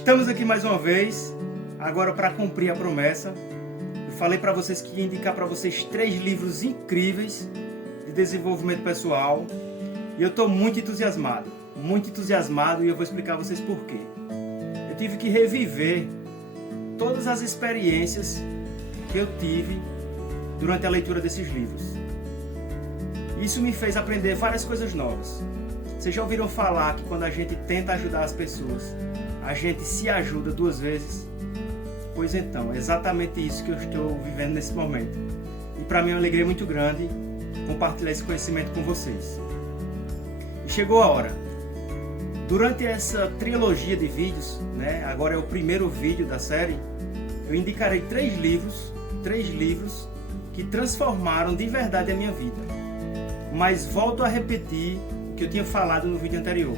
Estamos aqui mais uma vez, agora para cumprir a promessa. Eu falei para vocês que ia indicar para vocês 3 livros incríveis de desenvolvimento pessoal. E eu estou muito entusiasmado e eu vou explicar a vocês por quê. Eu tive que reviver todas as experiências que eu tive durante a leitura desses livros. Isso me fez aprender várias coisas novas. Vocês já ouviram falar que quando a gente tenta ajudar as pessoas, a gente se ajuda 2 vezes? Pois então, é exatamente isso que eu estou vivendo nesse momento. E para mim é uma alegria muito grande compartilhar esse conhecimento com vocês. E chegou a hora. Durante essa trilogia de vídeos, agora é o primeiro vídeo da série, eu indicarei 3 livros que transformaram de verdade a minha vida. Mas volto a repetir o que eu tinha falado no vídeo anterior.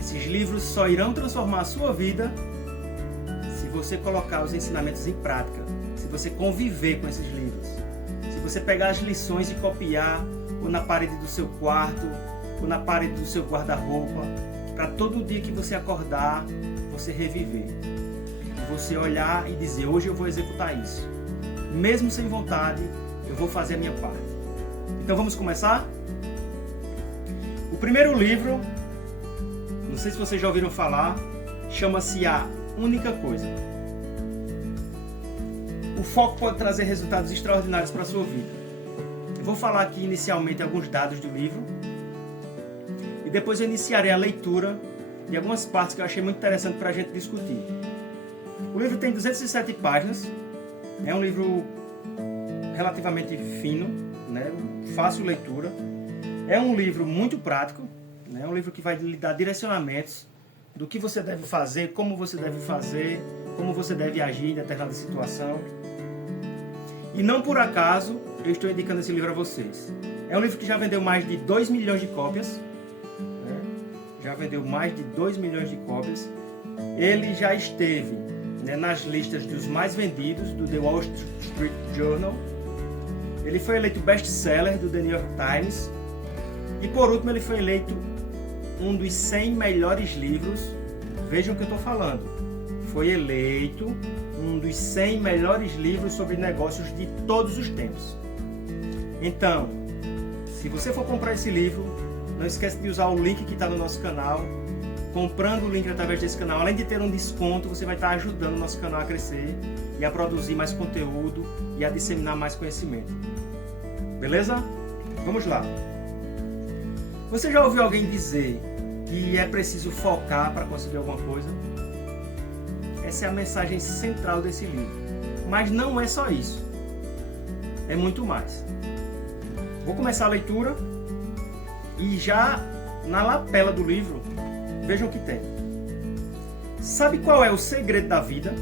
Esses livros só irão transformar a sua vida se você colocar os ensinamentos em prática, se você conviver com esses livros, se você pegar as lições e copiar ou na parede do seu quarto, ou na parede do seu guarda-roupa, para todo dia que você acordar, você reviver. E você olhar e dizer, hoje eu vou executar isso. Mesmo sem vontade, eu vou fazer a minha parte. Então vamos começar? O primeiro livro, não sei se vocês já ouviram falar, chama-se A Única Coisa. O foco pode trazer resultados extraordinários para a sua vida. Eu vou falar aqui inicialmente alguns dados do livro, e depois eu iniciarei a leitura de algumas partes que eu achei muito interessante para a gente discutir. O livro tem 207 páginas, é um livro relativamente fino, fácil leitura. É um livro muito prático, é um livro que vai lhe dar direcionamentos do que você deve fazer, como você deve agir em determinada situação. E não por acaso eu estou indicando esse livro a vocês. É um livro que já vendeu mais de 2 milhões de cópias. Já vendeu mais de 2 milhões de cópias. Ele já esteve nas listas dos mais vendidos do The Wall Street Journal. Ele foi eleito best-seller do The New York Times. E por último ele foi eleito um dos 100 melhores livros. Vejam o que eu estou falando. Foi eleito um dos 100 melhores livros sobre negócios de todos os tempos. Então, se você for comprar esse livro, não esquece de usar o link que está no nosso canal. Comprando o link através desse canal, além de ter um desconto, você vai estar ajudando o nosso canal a crescer e a produzir mais conteúdo e a disseminar mais conhecimento. Beleza? Vamos lá. Você já ouviu alguém dizer que é preciso focar para conseguir alguma coisa? Essa é a mensagem central desse livro. Mas não é só isso. É muito mais. Vou começar a leitura e já na lapela do livro, vejam o que tem. Sabe qual é o segredo da vida?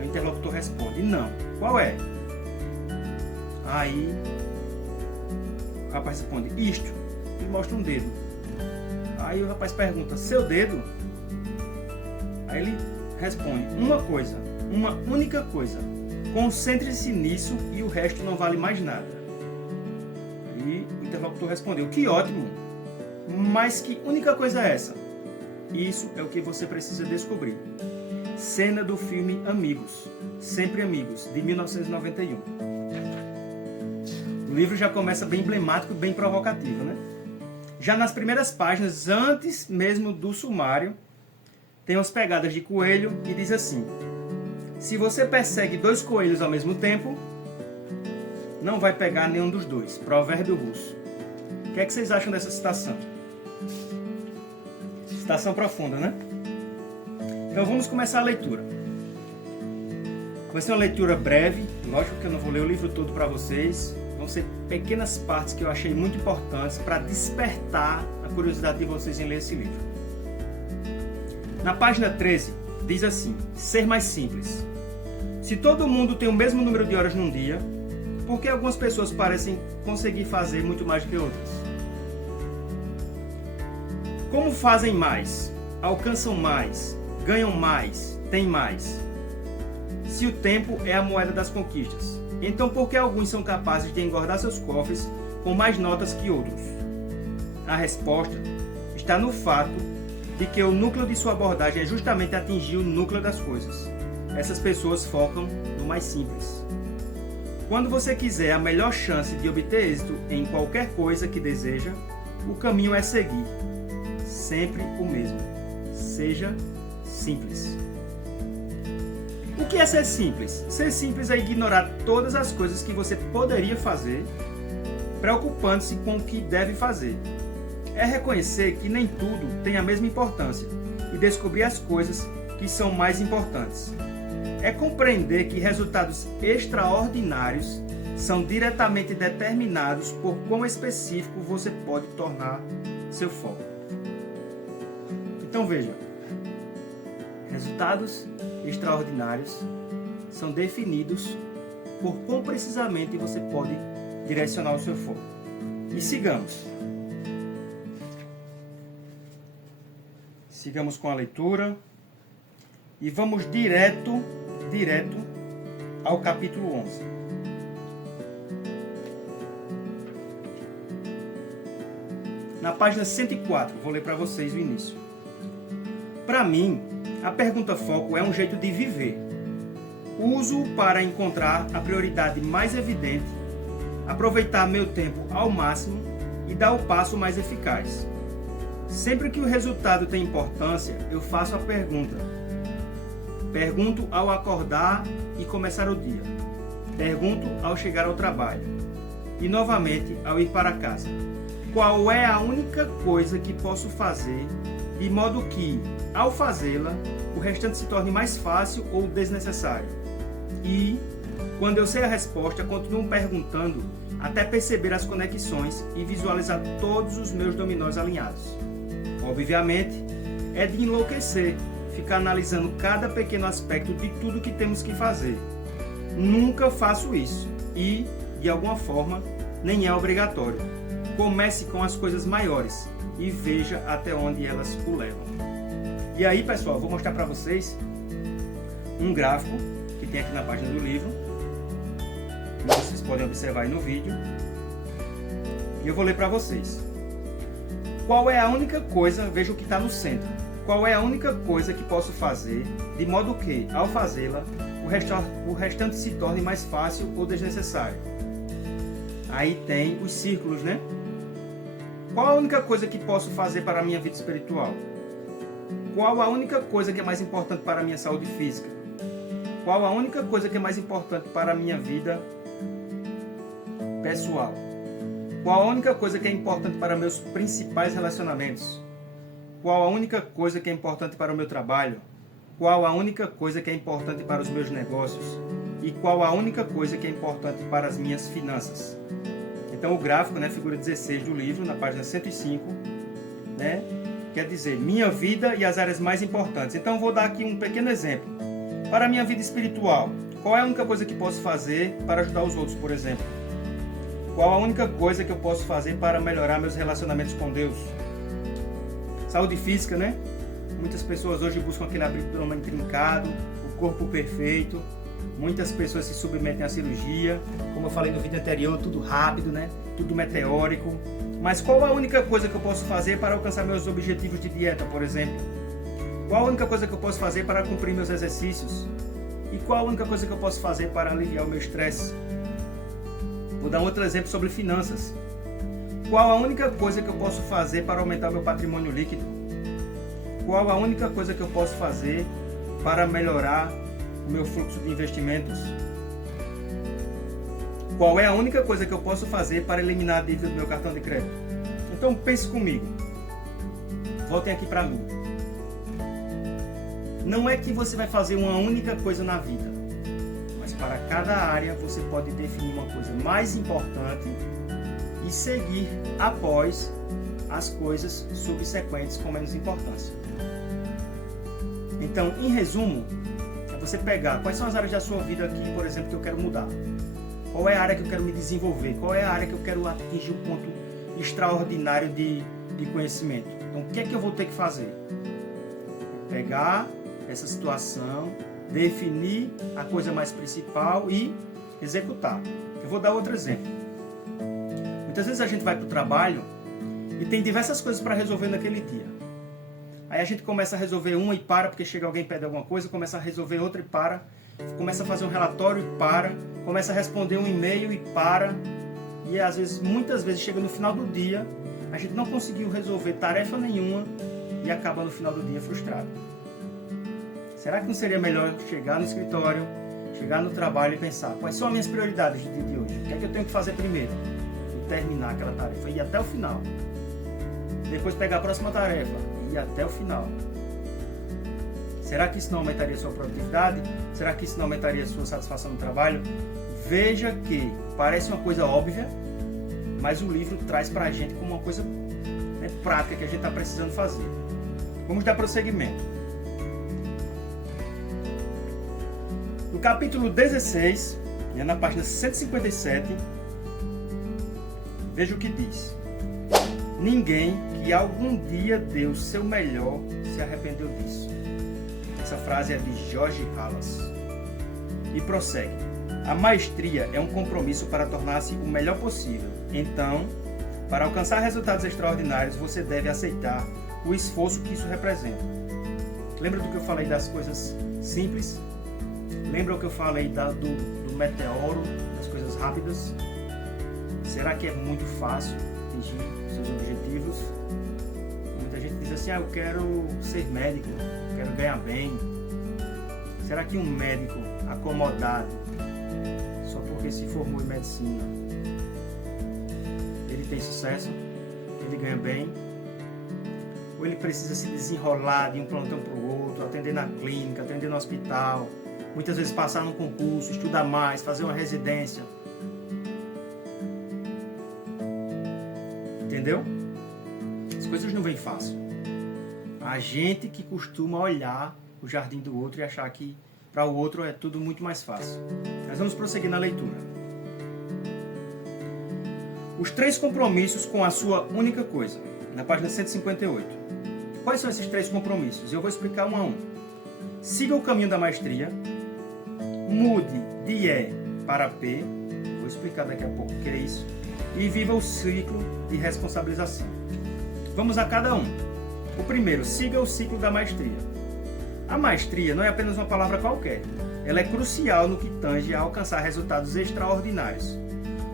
O interlocutor responde, não. Qual é? Aí o rapaz responde, isto. Ele mostra um dedo. Aí o rapaz pergunta, seu dedo? Aí ele responde, uma coisa, uma única coisa. Concentre-se nisso e o resto não vale mais nada. E o interlocutor respondeu, que ótimo! Mas que única coisa é essa? Isso é o que você precisa descobrir. Cena do filme Amigos, Sempre Amigos, de 1991. O livro já começa bem emblemático, bem provocativo, Já nas primeiras páginas, antes mesmo do sumário, tem umas pegadas de coelho e diz assim, se você persegue 2 coelhos ao mesmo tempo, não vai pegar nenhum dos 2. Provérbio russo. O que é que vocês acham dessa citação? Citação profunda, Então vamos começar a leitura. Vai ser uma leitura breve, lógico que eu não vou ler o livro todo para vocês. Vão ser pequenas partes que eu achei muito importantes para despertar a curiosidade de vocês em ler esse livro. Na página 13, diz assim, ser mais simples. Se todo mundo tem o mesmo número de horas num dia, por que algumas pessoas parecem conseguir fazer muito mais do que outras? Como fazem mais, alcançam mais, ganham mais, têm mais? Se o tempo é a moeda das conquistas, então por que alguns são capazes de engordar seus cofres com mais notas que outros? A resposta está no fato de que o núcleo de sua abordagem é justamente atingir o núcleo das coisas. Essas pessoas focam no mais simples. Quando você quiser a melhor chance de obter êxito em qualquer coisa que deseja, o caminho é seguir sempre o mesmo. Seja simples. O que é ser simples? Ser simples é ignorar todas as coisas que você poderia fazer, preocupando-se com o que deve fazer. É reconhecer que nem tudo tem a mesma importância e descobrir as coisas que são mais importantes. É compreender que resultados extraordinários são diretamente determinados por quão específico você pode tornar seu foco. Então veja, resultados extraordinários são definidos por quão precisamente você pode direcionar o seu foco. E sigamos. Sigamos com a leitura e vamos direto ao capítulo 11. Na página 104, vou ler para vocês o início. Para mim, a pergunta foco é um jeito de viver. Uso-o para encontrar a prioridade mais evidente, aproveitar meu tempo ao máximo e dar o passo mais eficaz. Sempre que o resultado tem importância, eu faço a pergunta. Pergunto ao acordar e começar o dia. Pergunto ao chegar ao trabalho. E novamente ao ir para casa. Qual é a única coisa que posso fazer de modo que, ao fazê-la, o restante se torne mais fácil ou desnecessário? E, quando eu sei a resposta, continuo perguntando até perceber as conexões e visualizar todos os meus dominós alinhados. Obviamente, é de enlouquecer ficar analisando cada pequeno aspecto de tudo que temos que fazer. Nunca faço isso e, de alguma forma, nem é obrigatório. Comece com as coisas maiores e veja até onde elas o levam. E aí, pessoal, vou mostrar para vocês um gráfico que tem aqui na página do livro. Vocês podem observar aí no vídeo. E eu vou ler para vocês. Qual é a única coisa, veja o que está no centro. Qual é a única coisa que posso fazer, de modo que, ao fazê-la, o restante se torne mais fácil ou desnecessário? Aí tem os círculos, né? Qual a única coisa que posso fazer para a minha vida espiritual? Qual a única coisa que é mais importante para a minha saúde física? Qual a única coisa que é mais importante para a minha vida pessoal? Qual a única coisa que é importante para meus principais relacionamentos? Qual a única coisa que é importante para o meu trabalho? Qual a única coisa que é importante para os meus negócios? E qual a única coisa que é importante para as minhas finanças? Então o gráfico, né, figura 16 do livro, na página 105, né, quer dizer, minha vida e as áreas mais importantes. Então vou dar aqui um pequeno exemplo. Para a minha vida espiritual, qual é a única coisa que posso fazer para ajudar os outros, por exemplo? Qual a única coisa que eu posso fazer para melhorar meus relacionamentos com Deus? Saúde física, né? Muitas pessoas hoje buscam aquele abdômen trincado, o corpo perfeito. Muitas pessoas se submetem à cirurgia. Como eu falei no vídeo anterior, tudo rápido, né? Tudo meteórico. Mas qual a única coisa que eu posso fazer para alcançar meus objetivos de dieta, por exemplo? Qual a única coisa que eu posso fazer para cumprir meus exercícios? E qual a única coisa que eu posso fazer para aliviar o meu estresse? Vou dar um outro exemplo sobre finanças. Qual a única coisa que eu posso fazer para aumentar meu patrimônio líquido? Qual a única coisa que eu posso fazer para melhorar o meu fluxo de investimentos? Qual é a única coisa que eu posso fazer para eliminar a dívida do meu cartão de crédito? Então pense comigo. Voltem aqui para mim. Não é que você vai fazer uma única coisa na vida, mas para cada área você pode definir uma coisa mais importante e seguir após as coisas subsequentes com menos importância. Então, em resumo, é você pegar quais são as áreas da sua vida aqui, por exemplo, que eu quero mudar. Qual é a área que eu quero me desenvolver? Qual é a área que eu quero atingir um ponto extraordinário de conhecimento? Então, o que é que eu vou ter que fazer? Pegar essa situação, definir a coisa mais principal e executar. Eu vou dar outro exemplo. Muitas vezes a gente vai para o trabalho e tem diversas coisas para resolver naquele dia. Aí a gente começa a resolver uma e para, porque chega alguém e pede alguma coisa, começa a resolver outra e para, começa a fazer um relatório e para, começa a responder um e-mail e para, e às vezes, muitas vezes, chega no final do dia, a gente não conseguiu resolver tarefa nenhuma e acaba no final do dia frustrado. Será que não seria melhor chegar no escritório, chegar no trabalho e pensar, quais são as minhas prioridades do dia de hoje? O que é que eu tenho que fazer primeiro? E terminar aquela tarefa, e ir até o final. Depois pegar a próxima tarefa, e ir até o final. Será que isso não aumentaria a sua produtividade? Será que isso não aumentaria a sua satisfação no trabalho? Veja que parece uma coisa óbvia, mas o livro traz para a gente como uma coisa prática que a gente está precisando fazer. Vamos dar prosseguimento. No capítulo 16, na página 157, veja o que diz. Ninguém que algum dia deu seu melhor se arrependeu disso. Essa frase é de George Halas. E prossegue. A maestria é um compromisso para tornar-se o melhor possível. Então, para alcançar resultados extraordinários, você deve aceitar o esforço que isso representa. Lembra do que eu falei das coisas simples? Lembra o que eu falei do meteoro, das coisas rápidas? Será que é muito fácil atingir seus objetivos? Muita gente diz assim, eu quero ser médico, quero ganhar bem. Será que um médico acomodado, só porque se formou em medicina, ele tem sucesso? Ele ganha bem? Ou ele precisa se desenrolar de um plantão para o outro, atender na clínica, atender no hospital, muitas vezes passar num concurso, estudar mais, fazer uma residência? Entendeu? As coisas não vêm fácil. A gente que costuma olhar o jardim do outro e achar que para o outro é tudo muito mais fácil. Mas vamos prosseguir na leitura. Os 3 compromissos com a sua única coisa, na página 158. Quais são esses 3 compromissos? Eu vou explicar um a um. Siga o caminho da maestria. Mude de E para P. Vou explicar daqui a pouco o que é isso. E viva o ciclo de responsabilização. Vamos a cada um. O primeiro, siga o ciclo da maestria. A maestria não é apenas uma palavra qualquer. Ela é crucial no que tange a alcançar resultados extraordinários.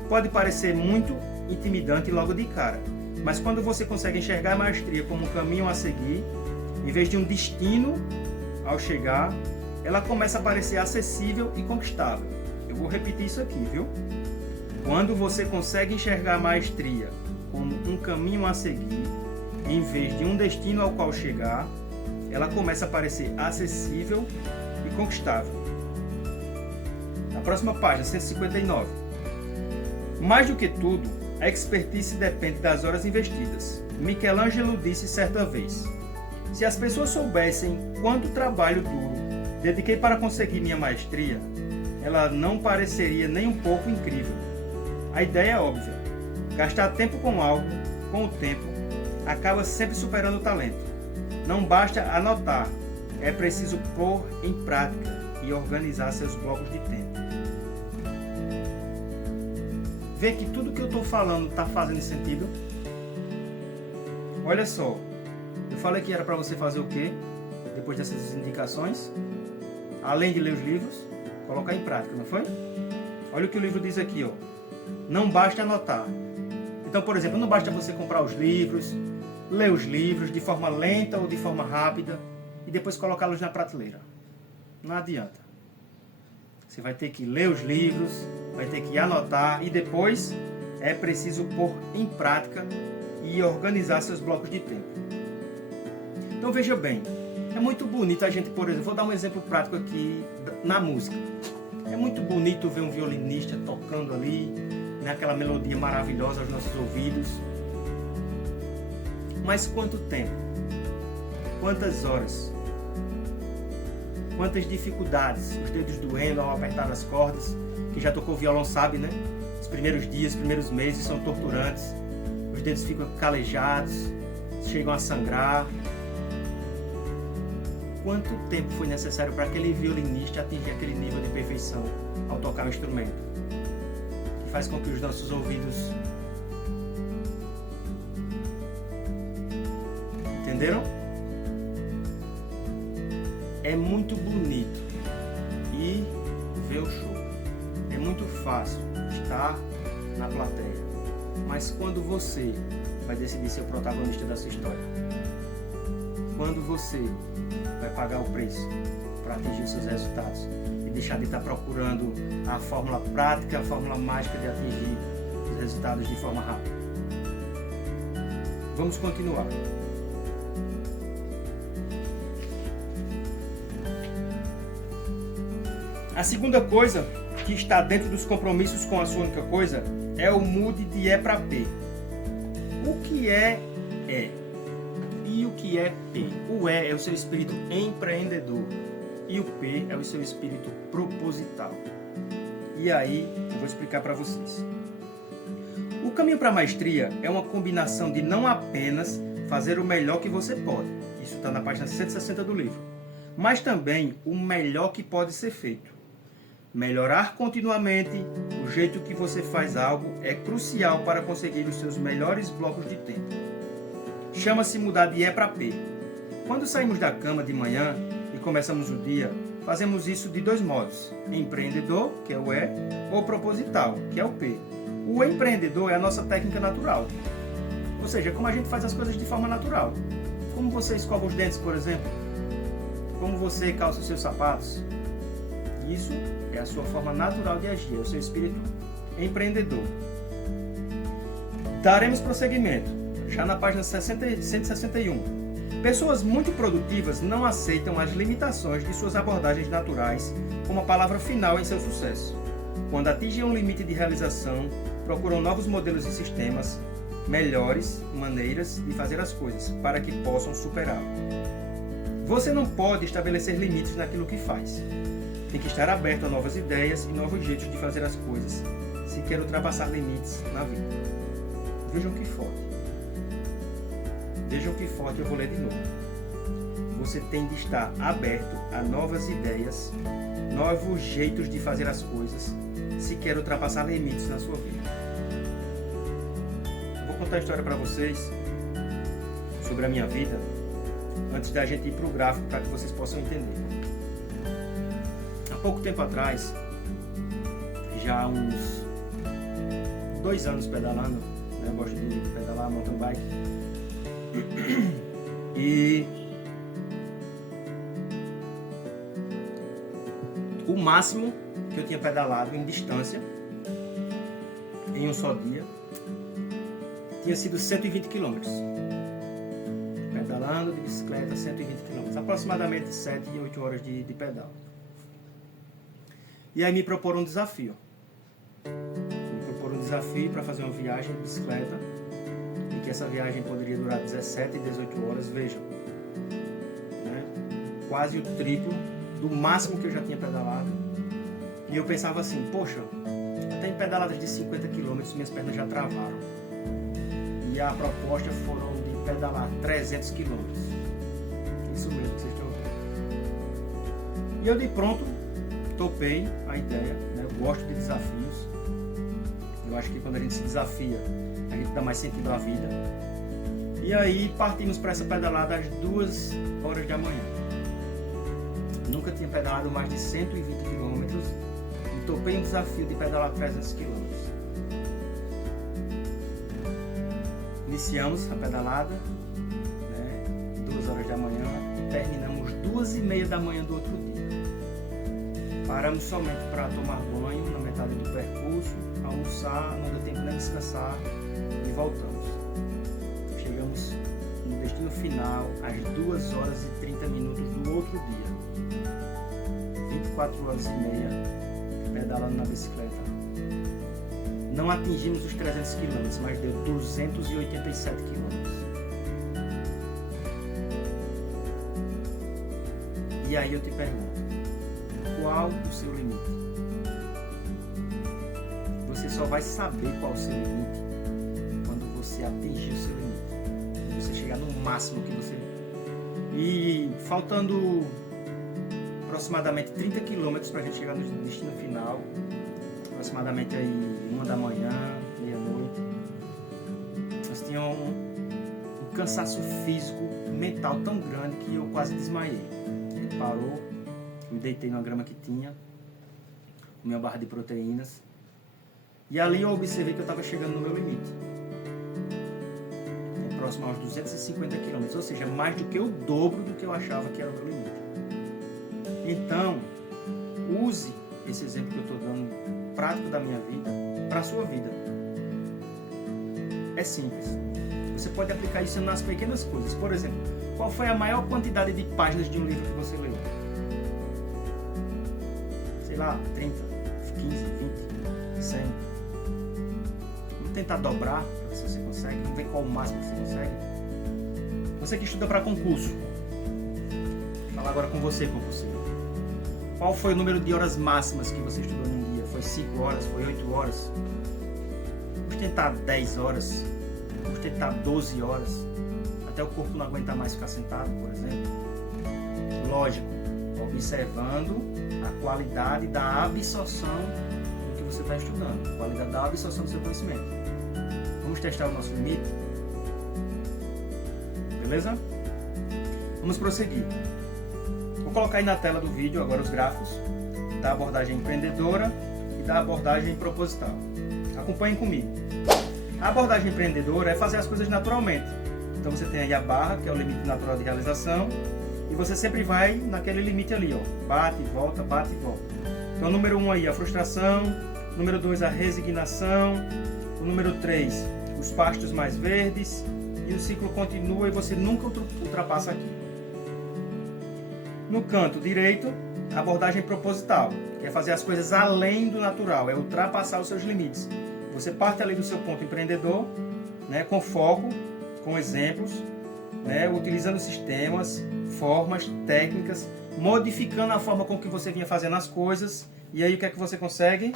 Pode parecer muito intimidante logo de cara, mas quando você consegue enxergar a maestria como um caminho a seguir, em vez de um destino ao chegar, ela começa a parecer acessível e conquistável. Eu vou repetir isso aqui, viu? Quando você consegue enxergar a maestria como um caminho a seguir, em vez de um destino ao qual chegar, ela começa a parecer acessível e conquistável. Na próxima página, 159. Mais do que tudo, a expertise depende das horas investidas. Michelangelo disse certa vez: se as pessoas soubessem quanto trabalho duro dediquei para conseguir minha maestria, ela não pareceria nem um pouco incrível. A ideia é óbvia. Gastar tempo com algo, com o tempo, acaba sempre superando o talento. Não basta anotar, é preciso pôr em prática e organizar seus blocos de tempo. Vê que tudo que eu estou falando está fazendo sentido? Olha só, eu falei que era para você fazer o quê? Depois dessas indicações, além de ler os livros, colocar em prática, não foi? Olha o que o livro diz aqui, ó. Não basta anotar. Então, por exemplo, não basta você comprar os livros, ler os livros de forma lenta ou de forma rápida e depois colocá-los na prateleira. Não adianta. Você vai ter que ler os livros, vai ter que anotar e depois é preciso pôr em prática e organizar seus blocos de tempo. Então veja bem, é muito bonito a gente, por exemplo, vou dar um exemplo prático aqui na música. É muito bonito ver um violinista tocando ali, né, aquela melodia maravilhosa aos nossos ouvidos. Mas quanto tempo? Quantas horas? Quantas dificuldades? Os dedos doendo ao apertar as cordas. Quem já tocou violão sabe, né? Os primeiros dias, os primeiros meses são torturantes. Os dedos ficam calejados, chegam a sangrar. Quanto tempo foi necessário para aquele violinista atingir aquele nível de perfeição ao tocar o instrumento? Que faz com que os nossos ouvidos... Entenderam? É muito bonito ir ver o show. É muito fácil estar na plateia. Mas quando você vai decidir ser o protagonista da sua história? Quando você vai pagar o preço para atingir os seus resultados e deixar de estar procurando a fórmula prática, a fórmula mágica de atingir os resultados de forma rápida? Vamos continuar. A segunda coisa que está dentro dos compromissos com a sua única coisa é o mude de E para P. O que é E? E o que é P? O E é o seu espírito empreendedor e o P é o seu espírito proposital. E aí eu vou explicar para vocês. O caminho para a maestria é uma combinação de não apenas fazer o melhor que você pode, isso está na página 160 do livro, mas também o melhor que pode ser feito. Melhorar continuamente o jeito que você faz algo é crucial para conseguir os seus melhores blocos de tempo. Chama-se mudar de E para P. Quando saímos da cama de manhã e começamos o dia, fazemos isso de dois modos: empreendedor, que é o E, ou proposital, que é o P. O empreendedor é a nossa técnica natural, ou seja, como a gente faz as coisas de forma natural. Como você escova os dentes, por exemplo, como você calça os seus sapatos. Isso é a sua forma natural de agir, é o seu espírito empreendedor. Daremos prosseguimento, já na página 161. Pessoas muito produtivas não aceitam as limitações de suas abordagens naturais como a palavra final em seu sucesso. Quando atingem um limite de realização, procuram novos modelos e sistemas, melhores maneiras de fazer as coisas, para que possam superá-lo. Você não pode estabelecer limites naquilo que faz. Tem que estar aberto a novas ideias e novos jeitos de fazer as coisas, se quer ultrapassar limites na vida. Vejam que forte. Vejam que forte, eu vou ler de novo. Você tem de estar aberto a novas ideias, novos jeitos de fazer as coisas, se quer ultrapassar limites na sua vida. Eu vou contar a história para vocês sobre a minha vida, antes da gente ir para o gráfico, para que vocês possam entender. Há pouco tempo atrás, já há uns 2 anos pedalando, né? Eu gosto de pedalar mountain bike, e o máximo que eu tinha pedalado em distância, em um só dia, tinha sido 120 km. Pedalando de bicicleta, 120 km, aproximadamente 7 e 8 horas de pedal. E aí me proporam um desafio. Para fazer uma viagem de bicicleta, e que essa viagem poderia durar 17 e 18 horas, vejam, né? Quase o triplo do máximo que eu já tinha pedalado. E eu pensava assim, poxa, até em pedaladas de 50 km minhas pernas já travaram. E a proposta foram de pedalar 300 km. Isso mesmo que vocês estão ouvindo. E eu de pronto topei a ideia, né? Eu gosto de desafios. Eu acho que quando a gente se desafia, a gente dá mais sentido à vida. E aí partimos para essa pedalada às 2 horas da manhã. Nunca tinha pedalado mais de 120 km e topei um desafio de pedalar 300 km. Iniciamos a pedalada, né, 2 horas da manhã, e terminamos 2h30 da manhã do outro dia. Paramos somente para tomar banho na metade do percurso, almoçar, não deu tempo nem de descansar e voltamos. Chegamos no destino final às 2 horas e 30 minutos do outro dia. 24 horas e meia pedalando na bicicleta. Não atingimos os 300 km, mas deu 287 km. E aí eu te pergunto, qual o seu limite? Você só vai saber qual o seu limite quando você atingir o seu limite. Quando você chegar no máximo que você... E faltando aproximadamente 30 km para a gente chegar no destino final, aproximadamente aí 1 da manhã, meia-noite, nós tínhamos um cansaço físico, mental tão grande que eu quase desmaiei. parou, me deitei numa grama que tinha, comi uma barra de proteínas, e ali eu observei que eu estava chegando no meu limite. Próximo aos 250 km, ou seja, mais do que o dobro do que eu achava que era o meu limite. Então, use esse exemplo que eu estou dando, prático da minha vida, para a sua vida. É simples. Você pode aplicar isso nas pequenas coisas. Por exemplo, qual foi a maior quantidade de páginas de um livro que você leu? Sei lá, 30, 15, 20, 100. Vamos tentar dobrar, para ver se você consegue. Vamos ver qual o máximo que você consegue. Você que estuda para concurso. Vou falar agora com você. Qual foi o número de horas máximas que você estudou num dia? Foi 5 horas? Foi 8 horas? Vamos tentar 10 horas? Vamos tentar 12 horas? Até o corpo não aguentar mais ficar sentado, por exemplo. Lógico, observando a qualidade da absorção do que você está estudando, a qualidade da absorção do seu conhecimento. Vamos testar o nosso limite? Beleza? Vamos prosseguir. Vou colocar aí na tela do vídeo agora os gráficos da abordagem empreendedora e da abordagem proposital. Acompanhem comigo. A abordagem empreendedora é fazer as coisas naturalmente. Então você tem aí a barra, que é o limite natural de realização, e você sempre vai naquele limite ali, ó. Bate e volta, bate e volta. Então, o número 1 aí, a frustração. Número 2, a resignação. O número 3, os pastos mais verdes. E o ciclo continua e você nunca ultrapassa aqui. No canto direito, a abordagem proposital, que é fazer as coisas além do natural, é ultrapassar os seus limites. Você parte ali do seu ponto empreendedor, né, com foco, com exemplos, né, utilizando sistemas, formas, técnicas, modificando a forma com que você vinha fazendo as coisas. E aí o que é que você consegue?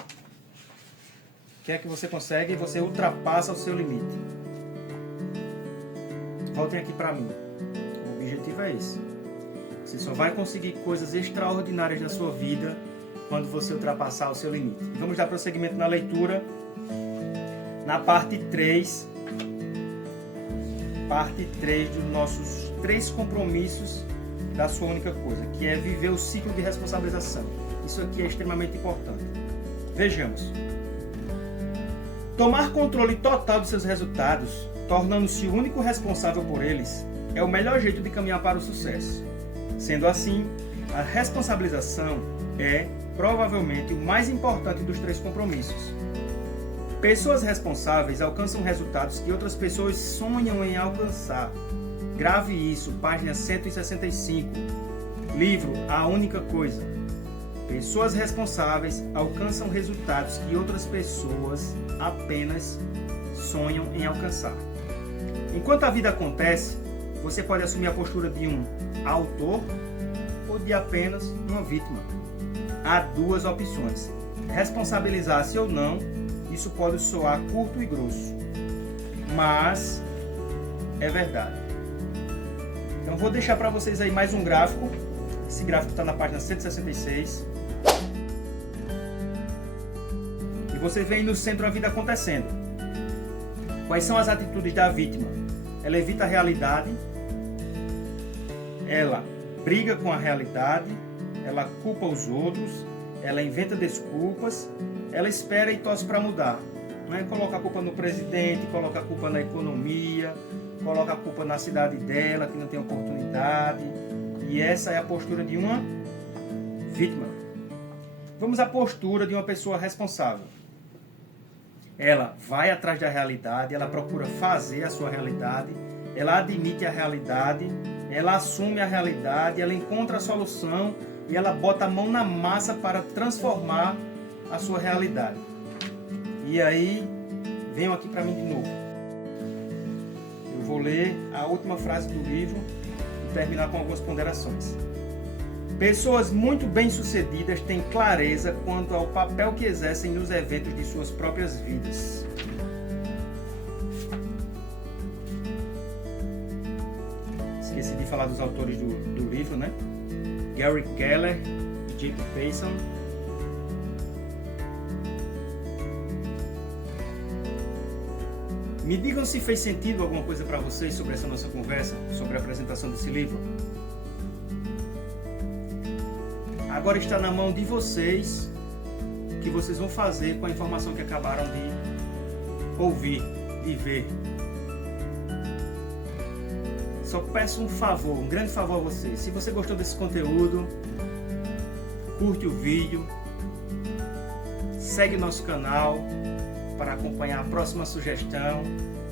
O que é que você consegue? Você ultrapassa o seu limite. Voltem aqui para mim. O objetivo é esse. Você só vai conseguir coisas extraordinárias na sua vida quando você ultrapassar o seu limite. Vamos dar prosseguimento na leitura. Na parte 3 dos nossos 3 compromissos da sua única coisa, que é viver o ciclo de responsabilização. Isso aqui é extremamente importante. Vejamos. Tomar controle total dos seus resultados, tornando-se o único responsável por eles, é o melhor jeito de caminhar para o sucesso. Sendo assim, a responsabilização é, provavelmente, o mais importante dos 3 compromissos. Pessoas responsáveis alcançam resultados que outras pessoas sonham em alcançar. Grave isso, página 165. Livro A Única Coisa. Pessoas responsáveis alcançam resultados que outras pessoas apenas sonham em alcançar. Enquanto a vida acontece, você pode assumir a postura de um autor ou de apenas uma vítima. Há 2 opções: responsabilizar-se ou não. Isso pode soar curto e grosso, mas é verdade. Então vou deixar para vocês aí mais um gráfico. Esse gráfico está na página 166. E você vê aí no centro a vida acontecendo. Quais são as atitudes da vítima? Ela evita a realidade, ela briga com a realidade, ela culpa os outros, ela inventa desculpas, ela espera e torce para mudar. Né? Coloca a culpa no presidente, coloca a culpa na economia, coloca a culpa na cidade dela, que não tem oportunidade. E essa é a postura de uma vítima. Vamos à postura de uma pessoa responsável. Ela vai atrás da realidade, ela procura fazer a sua realidade, ela admite a realidade, ela assume a realidade, ela encontra a solução e ela bota a mão na massa para transformar a sua realidade. E aí, venham aqui para mim de novo. Eu vou ler a última frase do livro e terminar com algumas ponderações. Pessoas muito bem-sucedidas têm clareza quanto ao papel que exercem nos eventos de suas próprias vidas. Esqueci de falar dos autores do livro, né? Gary Keller e Jacob Payson. Me digam se fez sentido alguma coisa para vocês sobre essa nossa conversa, sobre a apresentação desse livro. Agora está na mão de vocês o que vocês vão fazer com a informação que acabaram de ouvir, de ver. Só peço um favor, um grande favor a você. Se você gostou desse conteúdo, curte o vídeo, segue nosso canal para acompanhar a próxima sugestão,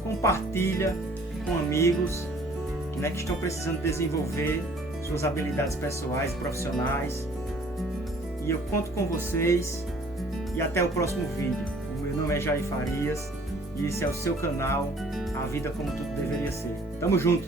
compartilha com amigos, né, que estão precisando desenvolver suas habilidades pessoais e profissionais. E eu conto com vocês e até o próximo vídeo. O meu nome é Jair Farias e esse é o seu canal A Vida Como Tudo Deveria Ser. Tamo junto!